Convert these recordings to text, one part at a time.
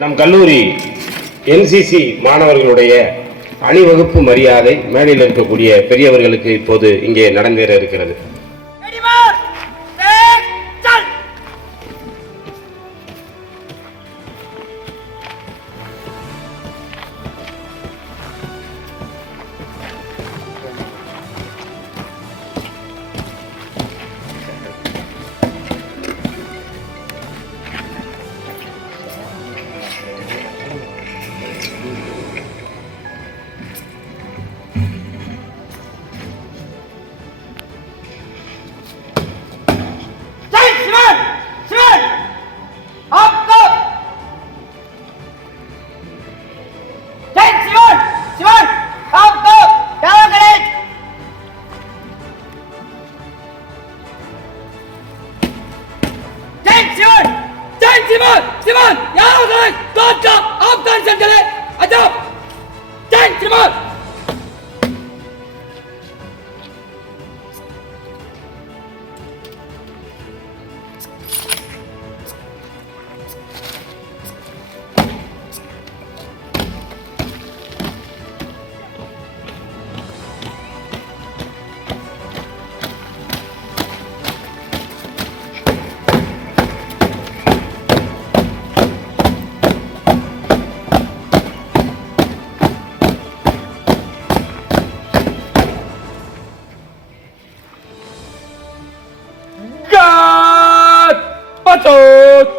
நம் கல்லூரி என்சிசி மாணவர்களுடைய அணிவகுப்பு மரியாதை மேடையில் இருக்கக்கூடிய பெரியவர்களுக்கு இப்போது இங்கே நடந்தேற இருக்கிறது. Simon! Yaho Totka! Afghanistan चले! अच्छा! Jai Simon!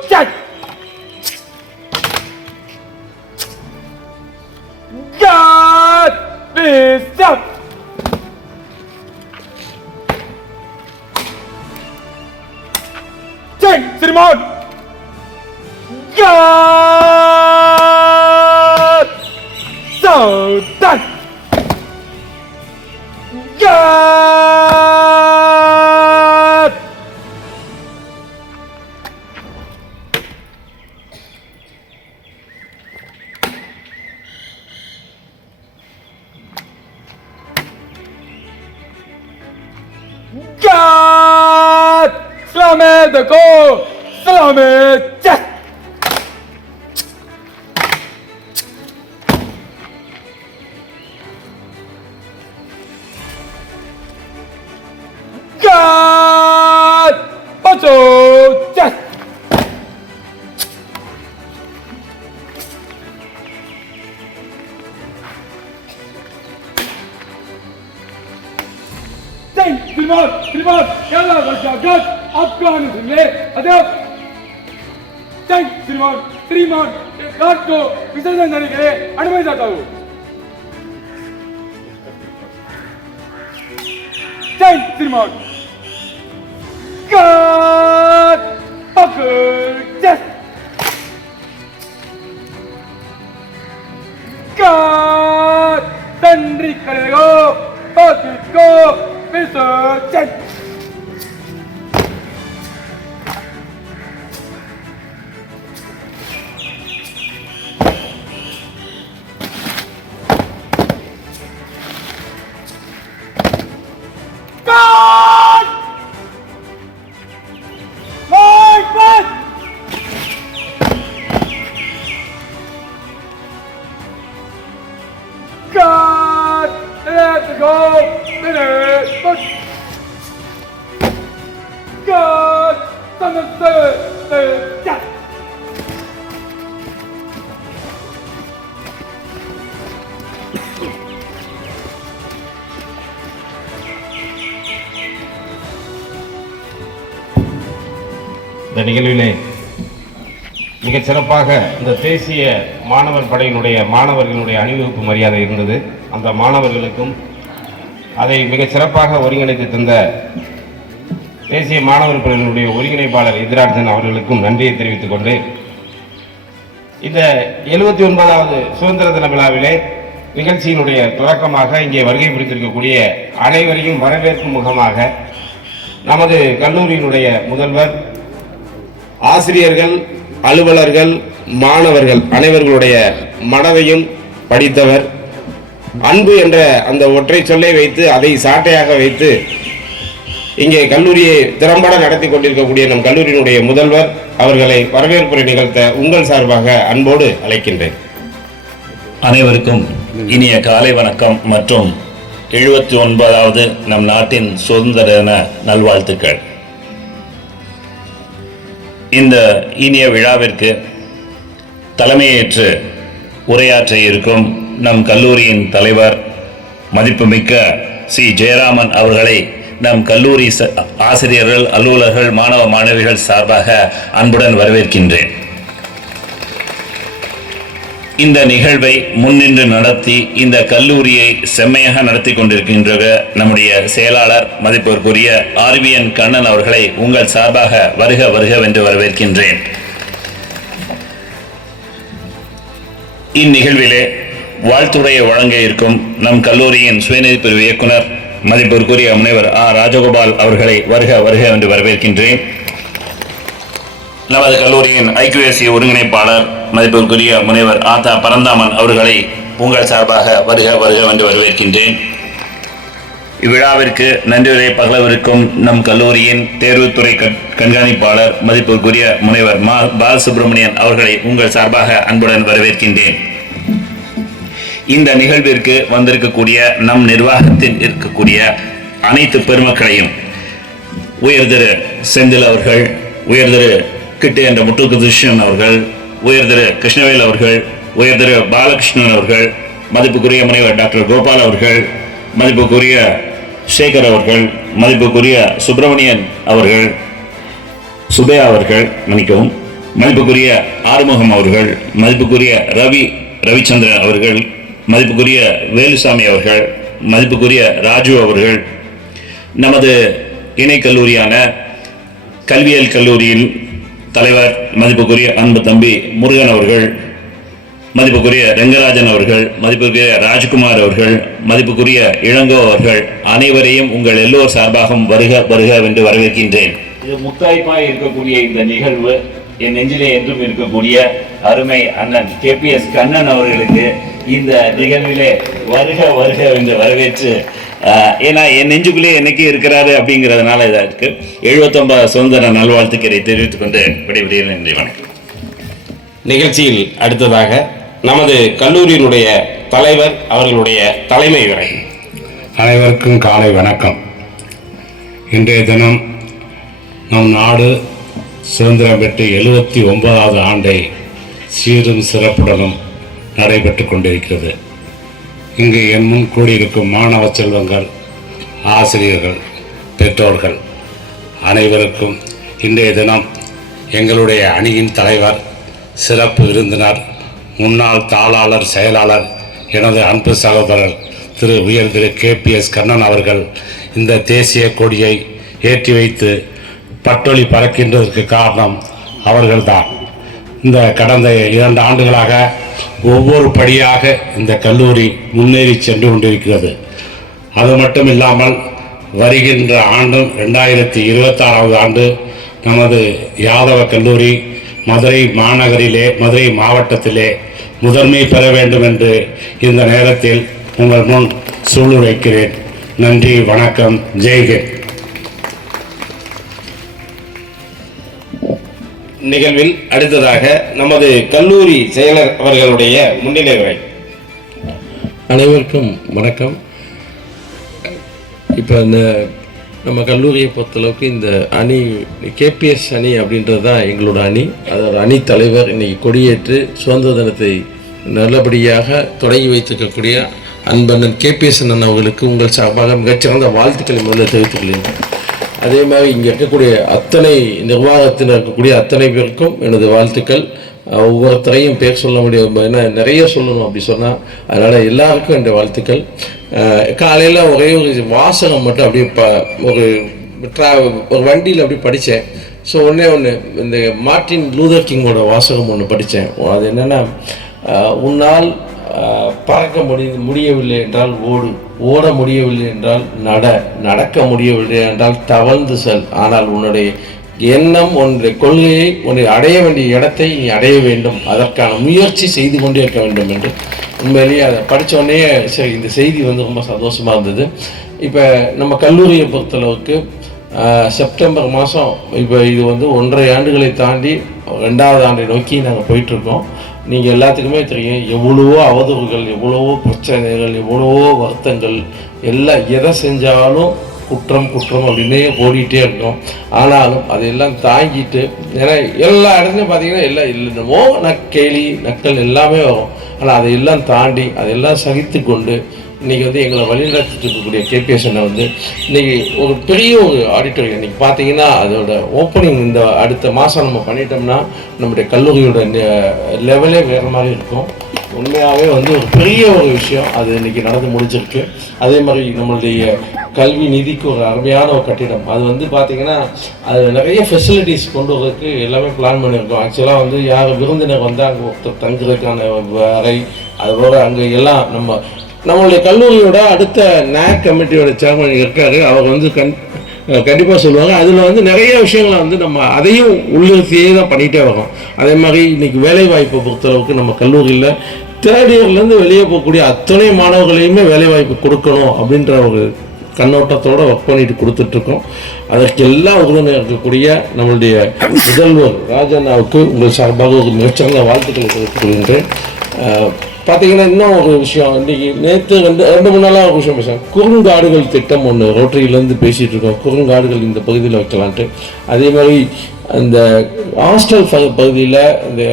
Check! God is up! Check! Simon! God! So done! God! God! Selamat go! Selamat cek! God! Pasok cek! Silvan, yalla başladık. Afganistan, hadi. Thank Silvan, Silvan, रात को विसर्जन करने के लिए अनुमति चाहता हूँ. Thank Silvan. God, yes. God, तंद्री करेगा, पाकिट को विसर्जन. God! My God! God! Let's go! Finish! God! Yes! இந்த நிகழ்விலே மிகச் சிறப்பாக இந்த தேசிய மாணவர் படையினுடைய மாணவர்களுடைய அணிவகுப்பு மரியாதை இருந்தது. அந்த மாணவர்களுக்கும் அதை மிகச் சிறப்பாக ஒருங்கிணைத்து தந்த தேசிய மாணவர் படையினுடைய ஒருங்கிணைப்பாளர் எதிராஜன் அவர்களுக்கும் நன்றியை தெரிவித்துக் கொண்டு இந்த 79வது சுதந்திர தின விழாவிலே நிகழ்ச்சியினுடைய தொடக்கமாக இங்கே வருகை புரிந்திருக்கக்கூடிய அனைவரையும் வரவேற்கும் முகமாக நமது கல்லூரியினுடைய முதல்வர், ஆசிரியர்கள், அலுவலர்கள், மாணவர்கள் அனைவர்களுடைய மனதையும் படித்தவர், அன்பு என்ற அந்த ஒற்றை சொல்லை வைத்து அதை சாட்டையாக வைத்து இங்கே கல்லூரியை திறம்பட நடத்தி கொண்டிருக்கக்கூடிய நம் கல்லூரியினுடைய முதல்வர் அவர்களை வரவேற்புரை நிகழ்த்த உங்கள் சார்பாக அன்போடு அழைக்கின்றேன். அனைவருக்கும் இனிய காலை வணக்கம் மற்றும் 79வது நம் நாட்டின் சுதந்திர தின நல்வாழ்த்துக்கள். இந்த இனிய விழாவிற்கு தலைமையேற்று உரையாற்ற இருக்கும் நம் கல்லூரியின் தலைவர் மதிப்புமிக்க சி ஜெயராமன் அவர்களை நம் கல்லூரி ஆசிரியர்கள், அலுவலர்கள், மாணவ மாணவிகள் சார்பாக அன்புடன் வரவேற்கின்றேன். இந்த நிகழ்வை முன்னின்று நடத்தி இந்த கல்லூரியை செம்மையாக நடத்தி கொண்டிருக்கின்ற நம்முடைய செயலாளர் மதிப்பிற்குரிய ஆர்விஎன் கண்ணன் அவர்களை உங்கள் சார்பாக வருக வருகவென்று வரவேற்கின்றேன். இந்நிகழ்விலே வாழ்த்துரையை வழங்க இருக்கும் நம் கல்லூரியின் சுயநிதி பிரிவு இயக்குனர் மதிப்பிற்குரிய முனைவர் ராஜகோபால் அவர்களை வருக வருக என்று வரவேற்கின்றேன். நமது கல்லூரியின் ஐக்யூஎஸ்சி ஒருங்கிணைப்பாளர் மதிப்பிற்குரிய முனைவர் ஆதா பரந்தாமன் அவர்களை உங்கள் சார்பாக வருக வருக என்று வரவேற்கின்றேன். இவ்விழாவிற்கு நன்றியுரை பகலவிருக்கும் நம் கல்லூரியின் தேர்வுத்துறை கண்காணிப்பாளர் மதிப்பிற்குரிய முனைவர் பாலசுப்ரமணியன் அவர்களை உங்கள் சார்பாக அன்புடன் வரவேற்கின்றேன். இந்த நிகழ்விற்கு வந்திருக்கக்கூடிய நம் நிர்வாகத்தில் இருக்கக்கூடிய அனைத்து பெருமக்களையும் உயர் திரு செந்தில் அவர்கள், உயர் திரு கிட்டு என்ற முத்துகிருஷ்ணன் அவர்கள், உயர் திரு கிருஷ்ணவேல் அவர்கள், உயர் திரு பாலகிருஷ்ணன் அவர்கள், மதிப்புக்குரிய முனைவர் டாக்டர் கோபால் அவர்கள், மதிப்புக்குரிய சேகர் அவர்கள், மதிப்புக்குரிய சுப்பிரமணியன் அவர்கள், சுபையா அவர்கள், மதிப்புக்குரிய ஆறுமுகம் அவர்கள், மதிப்புக்குரிய ரவிச்சந்திரன் அவர்கள், மதிப்புக்குரிய வேலுசாமி அவர்கள், மதிப்புக்குரிய ராஜு அவர்கள், நமது இணை கல்லூரியான கல்வியியல் கல்லூரியின் தலைவர் மதிப்புக்குரிய அன்பு தம்பி முருகன் அவர்கள், மதிப்புக்குரிய ரெங்கராஜன் அவர்கள், மதிப்புக்குரிய ராஜ்குமார் அவர்கள், மதிப்புக்குரிய இளங்கோ அவர்கள் அனைவரையும் உங்கள் எல்லோர் சார்பாகவும் வருக வருக என்று வரவேற்கின்றேன். இது முத்தாய்ப்பாய் இருக்கக்கூடிய இந்த நிகழ்வு என் நெஞ்சிலே என்றும் இருக்கக்கூடிய அருமை அண்ணன் KPS கண்ணன் அவர்களுக்கு இந்த நிகழ்விலே வருக வருக என்று வரவேற்று, ஏன்னா என் நெஞ்சுக்குள்ளே என்னைக்கு இருக்கிறாரு அப்படிங்கிறதுனால இதாக இருக்கு. 79 சுதந்திர நல்வாழ்த்துக்களை தெரிவித்துக் கொண்டு விடைபெறுகிறேன். நன்றி, வணக்கம். நிகழ்ச்சியில் அடுத்ததாக நமது கல்லூரியினுடைய தலைவர் அவர்களுடைய தலைமை உரை. அனைவருக்கும் காலை வணக்கம். இன்றைய தினம் நம் நாடு சுதந்திரம் பெற்று 79வது ஆண்டை சீரும் சிறப்புடனும் நடைபெற்று கொண்டிருக்கிறது. இங்கு என் முன் கூடியிருக்கும் மாணவ செல்வங்கள், ஆசிரியர்கள், பெற்றோர்கள் அனைவருக்கும் இன்றைய தினம் எங்களுடைய அணியின் தலைவர், சிறப்பு விருந்தினர், முன்னாள் தாளாளர், செயலாளர், எனது அன்பு சகோதரர் திரு உயர் திரு KPS கண்ணன் அவர்கள் இந்த தேசிய கொடியை ஏற்றி வைத்து பட்டொலி பறக்கின்றதற்கு காரணம் அவர்கள்தான். இந்த கடந்த 2 ஆண்டுகளாக ஒவ்வொரு படியாக இந்த கல்லூரி முன்னேறி சென்று கொண்டிருக்கிறது. அது மட்டும் இல்லாமல் வருகின்ற ஆண்டும் 2026வது ஆண்டு நமது யாதவ கல்லூரி மதுரை மாநகரிலே, மதுரை மாவட்டத்திலே முதன்மை பெற வேண்டும் என்று இந்த நேரத்தில் உங்கள் முன் சூளுரைக்கிறேன். நன்றி, வணக்கம், ஜெய்ஹிந்த். நிகழ்வில் அடுத்ததாக நமது கல்லூரி செயலர் அவர்களுடைய முன்னிலை உரை. அனைவருக்கும் வணக்கம். இப்போ நம்ம கல்லூரியை பொறுத்தளவுக்கு இந்த அணி KPS அணி அப்படின்றது தான் எங்களோட அணி. அதோட அணி தலைவர் இன்னைக்கு கொடியேற்று சுதந்திர தினத்தை நல்லபடியாக தொடங்கி வைத்திருக்கக்கூடிய அன்பண்ணன் KPS அண்ணன் அவர்களுக்கு உங்கள் சார்பாக மிகச்சிறந்த வாழ்த்துக்களை முதல்ல தெரிவித்துக் கொள்கிறேன். அதே மாதிரி இங்கே இருக்கக்கூடிய அத்தனை நிர்வாகத்தில் இருக்கக்கூடிய அத்தனை பேருக்கும் எனது வாழ்த்துக்கள். ஒவ்வொருத்தரையும் பேர் சொல்ல முடியும், ஏன்னா நிறைய சொல்லணும் அப்படி சொன்னால், அதனால் எல்லாருக்கும் என்னுடைய வாழ்த்துக்கள். காலையில் ஒரே ஒரு வாசகம் மட்டும் அப்படியே ஒரு வண்டியில் அப்படி படித்தேன். ஸோ ஒன்று இந்த மார்ட்டின் லூதர் கிங்கோட வாசகம் ஒன்று படித்தேன். அது என்னென்னா, உன்னால் பறக்க முடியவில்லை என்றால் ஓடு, ஓட முடியவில்லை என்றால் நடக்க முடியவில்லை என்றால் தவழ்ந்து செல். ஆனால் உன்னுடைய எண்ணம், உன்னுடைய கொள்கையை, உன்னை அடைய வேண்டிய இடத்தை நீ அடைய வேண்டும், அதற்கான முயற்சி செய்து கொண்டே இருக்க வேண்டும் என்று உண்மையிலேயே அதை படித்தோடனே சரி இந்த செய்தி ரொம்ப சந்தோஷமாக இருந்தது. இப்போ நம்ம கல்லூரியை பொறுத்தளவுக்கு செப்டம்பர் மாதம் இப்போ இது வந்து 1.5 ஆண்டுகளை தாண்டி 2வது ஆண்டை நோக்கி நாங்கள் போயிட்டுருக்கோம். நீங்கள் எல்லாத்துக்குமே தெரியும், எவ்வளவோ அவதூறுகள், எவ்வளவோ பிரச்சனைகள், எவ்வளவோ வருத்தங்கள், எல்லாம் எதை செஞ்சாலும் குற்றம் குற்றம் அப்படின்னே ஓடிட்டே இருக்கோம். ஆனாலும் அதையெல்லாம் தாங்கிட்டு, ஏன்னா எல்லா இடத்துலையும் பார்த்தீங்கன்னா எல்லாம் இல்லைன்னமோ கேலி நக்கல் எல்லாமே வரும். ஆனால் அதையெல்லாம் தாண்டி அதையெல்லாம் சகித்து கொண்டு இன்றைக்கி வந்து எங்களை வழிநடத்திட்டு இருக்கக்கூடிய கேபிஎஸ் அண்ணா வந்து இன்றைக்கி ஒரு பெரிய ஒரு ஆடிட்டோரியம் இன்றைக்கி பார்த்தீங்கன்னா அதோட ஓப்பனிங் இந்த அடுத்த மாதம் நம்ம பண்ணிட்டோம்னா நம்முடைய கல்லூரியோட லெவலே வேறு மாதிரி இருக்கும். உண்மையாகவே வந்து ஒரு பெரிய ஒரு விஷயம் அது இன்றைக்கி நடந்து முடிஞ்சிருக்கு. அதே மாதிரி நம்மளுடைய கல்வி நிதிக்கு ஒரு அருமையான ஒரு கட்டிடம், அது வந்து பார்த்திங்கன்னா அது நிறைய ஃபெசிலிட்டிஸ் கொண்டு வரதுக்கு எல்லாமே பிளான் பண்ணியிருக்கோம். ஆக்சுவலாக வந்து யார் விருந்தினர் வந்து அங்கே ஒருத்தர் தங்குறதுக்கான அறை, அதுபோல் அங்கே எல்லாம் நம்மளுடைய கல்லூரியோட அடுத்த நேக் கமிட்டியோட சேர்மன் இருக்காரு, அவர் வந்து கண்டிப்பாக சொல்லுவாங்க. அதில் வந்து நிறைய விஷயங்களை வந்து நம்ம அதையும் உள்ளிருத்தியே தான் பண்ணிகிட்டே வரோம். அதே மாதிரி இன்றைக்கி வேலைவாய்ப்பை பொறுத்தளவுக்கு நம்ம கல்லூரியில் 3rd இயர்லேருந்து வெளியே போகக்கூடிய அத்தனை மாணவர்களையுமே வேலைவாய்ப்பு கொடுக்கணும் அப்படின்ற ஒரு கண்ணோட்டத்தோடு ஒர்க் பண்ணிட்டு கொடுத்துட்ருக்கோம். அதற்கு எல்லாம் உறுதுணையாக இருக்கக்கூடிய நம்மளுடைய முதல்வர் ராஜண்ணாவுக்கு உங்கள் சார்பாக ஒரு மிகச்சிறந்த வாழ்த்துக்களை தெரிவித்துக் கொள்கின்றேன். பார்த்தீங்கன்னா இன்னும் ஒரு விஷயம், இன்றைக்கி நேற்று 2-3 நாளாக ஒரு விஷயம் பேசுகிறேன். குறுங்காடுகள் திட்டம் ஒன்று ரோட்டரியிலேருந்து பேசிகிட்டு இருக்கோம். குறுங்காடுகள் இந்த பகுதியில் வைக்கலான்ட்டு. அதே மாதிரி அந்த ஹாஸ்டல் பகுதியில் இந்த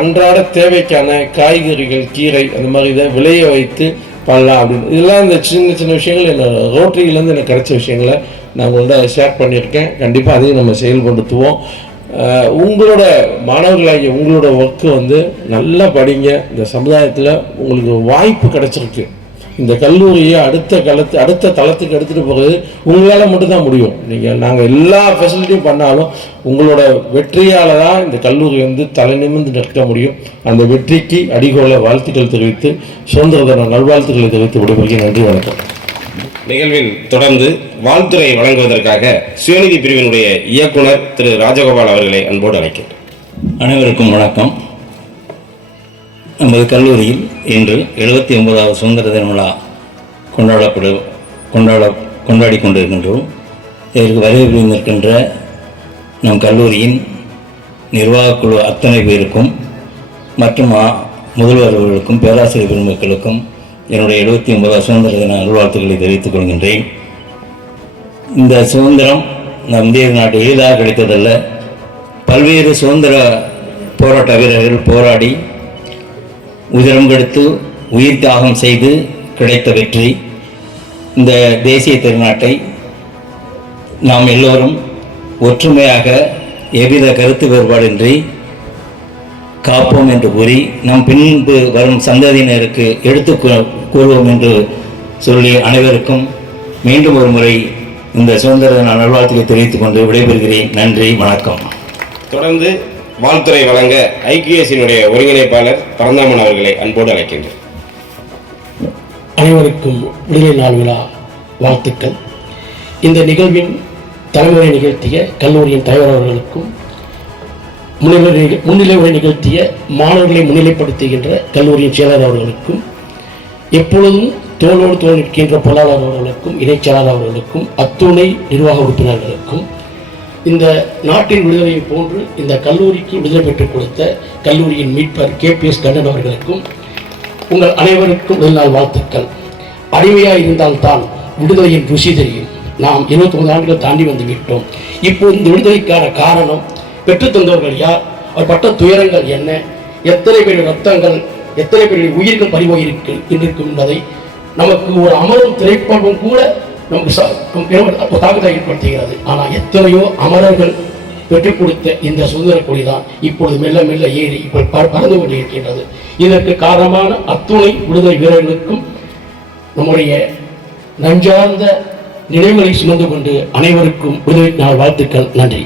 அன்றாட தேவைக்கான காய்கறிகள், கீரை அந்த மாதிரி இதை விளைய வைத்து பண்ணலாம் அப்படின்னு, இதெல்லாம் இந்த சின்ன சின்ன விஷயங்கள் என்ன ரோட்டரியிலேருந்து எனக்கு கிடைச்ச விஷயங்களை நான் உங்கள்கிட்ட ஷேர் பண்ணியிருக்கேன். கண்டிப்பாக அதையும் நம்ம செயல்படுத்துவோம். உங்களோட மாணவர்களாகிய உங்களோட ஒர்க்கு வந்து நல்லா படிங்க. இந்த சமுதாயத்தில் உங்களுக்கு வாய்ப்பு கிடைச்சிருக்கு. இந்த கல்லூரியை அடுத்த தளத்துக்கு எடுத்துகிட்டு போகிறது உங்களால் மட்டும்தான் முடியும். நாங்கள் எல்லா ஃபெசிலிட்டியும் பண்ணாலும் உங்களோட வெற்றியால் தான் இந்த கல்லூரி வந்து தலை நிமிர்ந்து நிற்க முடியும். அந்த வெற்றிக்கு அடிகோல வாழ்த்துக்கள் தெரிவித்து சுதந்திர தின நல்வாழ்த்துக்களை தெரிவித்து விடுவதற்கு நன்றி, வணக்கம். நிகழ்வில் தொடர்ந்து வாழ்த்துறை வழங்குவதற்காக சுயநிதி பிரிவினுடைய இயக்குனர் திரு ராஜகோபால் அவர்களை அன்போடு அழைக்கின்றேன். அனைவருக்கும் வணக்கம். நமது கல்லூரியில் இன்று 79வது சுதந்திர தின விழா கொண்டாடி கொண்டிருக்கின்றோம். இதற்கு வருகை புரிந்திருக்கின்ற நம் கல்லூரியின் நிர்வாகக்குழு அத்தனை பேருக்கும் மற்றும் முதல்வர்களுக்கும் பேராசிரியர் பெருமக்களுக்கும் என்னுடைய 79வது சுதந்திர தின நல்வாழ்த்துக்களை தெரிவித்துக் கொள்கின்றேன். இந்த சுதந்திரம் நம் இந்திய நாட்டு எளிதாக கிடைத்ததல்ல. பல்வேறு சுதந்திர போராட்ட வீரர்கள் போராடி உதிரம் கெடுத்து உயிர் தியாகம் செய்து கிடைத்த வெற்றி. இந்த தேசிய திருநாட்டை நாம் எல்லோரும் ஒற்றுமையாக எவ்வித கருத்து வேறுபாடின்றி காப்போம் என்று கூறி நம் பின்பு வரும் சந்ததியினருக்கு எடுத்து கூறுவோம் என்று சொல்லி அனைவருக்கும் மீண்டும் ஒரு முறை இந்த சுதந்திர தின நல்வாழ்த்துக்களை தெரிவித்துக் கொண்டு விடைபெறுகிறேன். நன்றி, வணக்கம். தொடர்ந்து வாழ்த்துறை வழங்க ஐக்கியசினுடைய ஒருங்கிணைப்பாளர் பரந்தாமன் அவர்களை அன்போடு அழைக்கின்றேன். அனைவருக்கும் விடுதலை நாள் விழா வாழ்த்துக்கள். இந்த நிகழ்வின் தலைமுறை நிகழ்த்திய கல்லூரியின் தலைவர் அவர்களுக்கும் முன்னிலை உரை நிகழ்த்திய மாணவர்களை முன்னிலைப்படுத்துகின்ற கல்லூரியின் செயலாளர் அவர்களுக்கும் எப்பொழுதும் தோளோடு தோல் நிற்கின்ற பொருளாளர் அவர்களுக்கும் இணைச்செயலாளர் அவர்களுக்கும் அத்துணை நிர்வாக உறுப்பினர்களுக்கும் இந்த நாட்டின் விடுதலையை போன்று இந்த கல்லூரிக்கு விடுதலை பெற்றுக் கொடுத்த கல்லூரியின் மீட்பர் கேபிஎஸ் கண்ணன் அவர்களுக்கும் உங்கள் அனைவருக்கும் முதல் வாழ்த்துக்கள். அடிமையாக இருந்தால்தான் விடுதலையின் ருசி தெரியும். நாம் 29 ஆண்டுகள் தாண்டி வந்து விட்டோம். இப்போது இந்த விடுதலைக்கான காரணம் பெற்றுத்தந்தவர்கள் யார், அவர் பட்ட துயரங்கள் என்ன, எத்தனை பேருடைய ரத்தங்கள், எத்தனை பேருடைய உயிர்கள் பறிபோயிருக்கும் என்பதை நமக்கு ஒரு அமரும் திரைப்படம் கூட நமக்கு தாக்கத்தை ஏற்படுத்துகிறது. ஆனால் எத்தனையோ அமரர்கள் பெற்றுக் கொடுத்த இந்த சுதந்திர கொடிதான் இப்பொழுது மெல்ல மெல்ல ஏறி இப்போ பறந்து கொண்டிருக்கின்றது. இதற்கு காரணமான அத்துணை விடுதலை வீரர்களுக்கும் நம்முடைய நஞ்சார்ந்த நினைவுகளை சுமந்து கொண்டு அனைவருக்கும் விடுதலை நாள் வாழ்த்துக்கள். நன்றி.